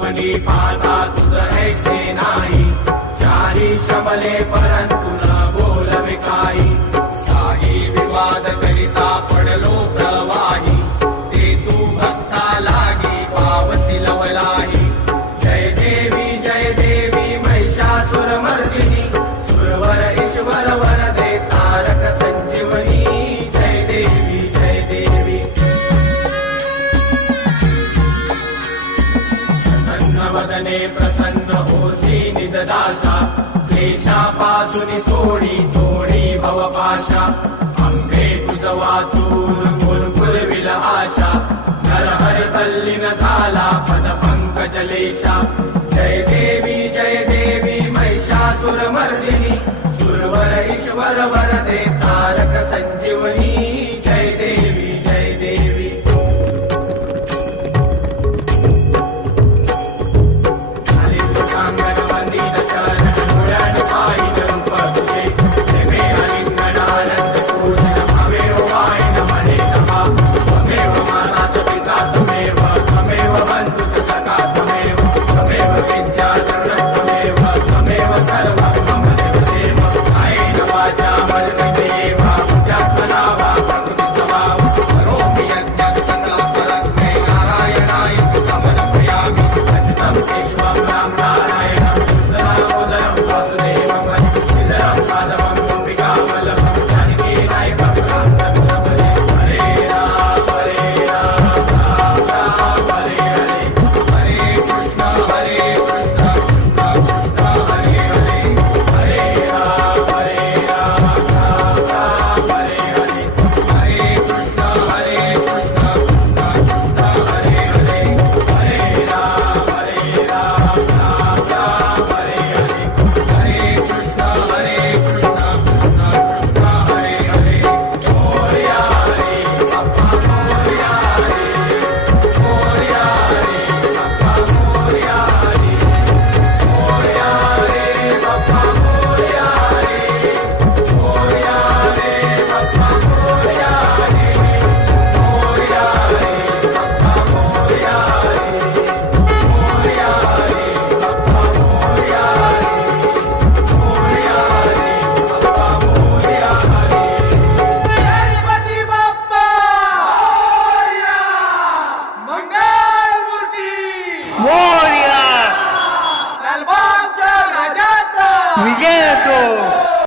मनी पाहता तुझ ऐसे नाही, चारी शमले परंतु न बोलवे काही. साई विवाद करिता पडलो प्रवाही, ते तू भक्ता लागी पावसी लवलाही. जय देवी महिषासुर मर्दिनी, सुरवर ईश्वर वरदे तारक संजीवनी. जय देवी जय देवी. वदने प्रसन्न होसी निजदासा, क्लेशापासून सोडी तोडी भवपाशा. अंबे तुझ वाचून गुलगुलविल आशा, नरहर तल्लीन झाला पद पंकजलेशा. जय देवी महिषासुर मर्दिनी, सुरवर ईश्वर वरदे तारक संजीवनी.